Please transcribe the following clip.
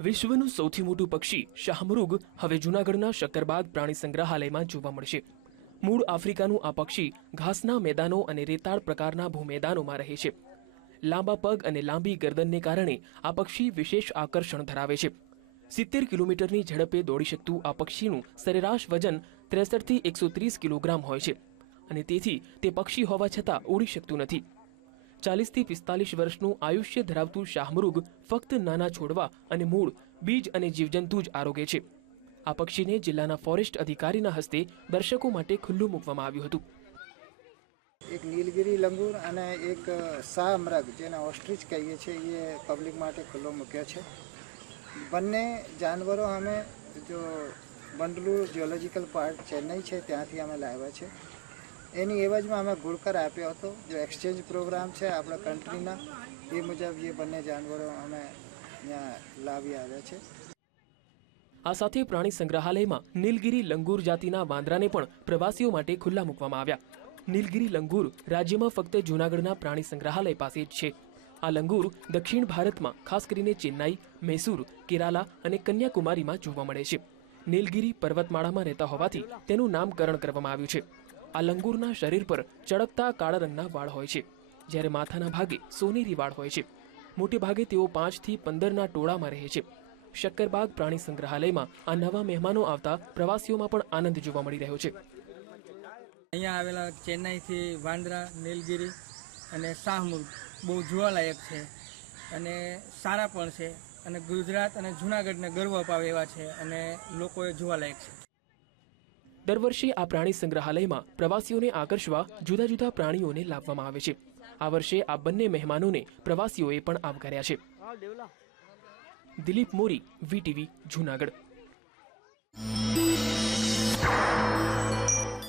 વિશ્વનું સૌથી મોટું પક્ષી શાહમૃગ હવે જૂનાગઢના શક્કરબાગ પ્રાણી સંગ્રહાલયમાં જોવા મળશે. મૂળ આફ્રિકાનું આ પક્ષી ઘાસના મેદાનો અને રેતાળ પ્રકારના ભૂમેદાનોમાં રહે છે. લાંબા પગ અને લાંબી ગરદનને કારણે આ પક્ષી વિશેષ આકર્ષણ ધરાવે છે. સિત્તેર કિલોમીટરની ઝડપે દોડી શકતું આ પક્ષીનું સરેરાશ વજન ત્રેસઠથી એકસો ત્રીસ કિલોગ્રામ હોય છે. અને તેથી તે પક્ષી હોવા છતાં ઉડી શકતું નથી. ચાલીસથી પિસ્તાલીસ વર્ષનું આયુષ્ય ધરાવતું શાહમૃગ ફક્ત નાના છોડવા અને મૂળ, બીજ અને જીવજંતુ જ આરોગે છે. આ પક્ષીને જિલ્લાના ફોરેસ્ટ અધિકારીના હસ્તે દર્શકો માટે ખુલ્લું મૂકવામાં આવ્યું હતું. એક નીલગિરી લંગુર અને એક શાહ મૃગ, જેને ઓસ્ટ્રીચ કહીએ છીએ, એ પબ્લિક માટે ખુલ્લો મૂક્યો છે. બંને જાનવરો અમે જો બંડલુર જિયોલોજીકલ પાર્ક ચેન્નઈ છે, ત્યાંથી અમે લાવ્યા છે. એની એવજમાં અમે ગુડકર આપ્યો હતો. જે એક્સચેન્જ પ્રોગ્રામ છે આપણા કન્ટ્રીના એ મુજબ એ બંને જાનવરો અમે અહીંયા લાવી આવ્યા છે. આ સાથે પ્રાણી સંગ્રહાલયમાં નીલગીરી લંગૂર જાતિના વાંદરાને પણ પ્રવાસીઓ માટે ખુલ્લા મૂકવામાં આવ્યા. નીલગિરી લંગૂર રાજ્યમાં ફક્ત જૂનાગઢના પ્રાણી સંગ્રહાલય પાસે જ છે. આ લંગૂર દક્ષિણ ભારતમાં ખાસ કરીને ચેન્નાઈ, મૈસૂર, કેરાલા અને કન્યાકુમારીમાં જોવા મળે છે. નીલગિરી પર્વતમાળામાં રહેતા હોવાથી તેનું નામકરણ કરવામાં આવ્યું છે. આ લંગૂરના શરીર પર ચળકતા કાળા રંગના વાળ હોય છે. જ્યારે માથાના ભાગે સોનેરી વાળ હોય છે. મોટે ભાગે તેઓ પાંચથી પંદરના ટોળામાં રહે છે. શક્કરબાગ પ્રાણી સંગ્રહાલયમાં આ નવા મહેમાનો આવતા પ્રવાસીઓમાં પણ આનંદ જોવા મળી રહ્યો છે. અહીંયા આવેલા ચેન્નાઈથી વાંદરા, નીલગિરી અને શાહમૃગ બહુ જોવાલાયક છે અને સારા પણ છે અને ગુજરાત અને જૂનાગઢને ગર્વ અપાવે એવા છે અને લોકોએ જોવાલાયક છે. દર વર્ષે આ પ્રાણી સંગ્રહાલયમાં પ્રવાસીઓને આકર્ષવા જુદા જુદા પ્રાણીઓને લાવવામાં આવે છે. આ વર્ષે આ બંને મહેમાનોને પ્રવાસીઓએ પણ આવકાર્યા છે. દિલીપ મોરી, વીટીવી, જુનાગઢ.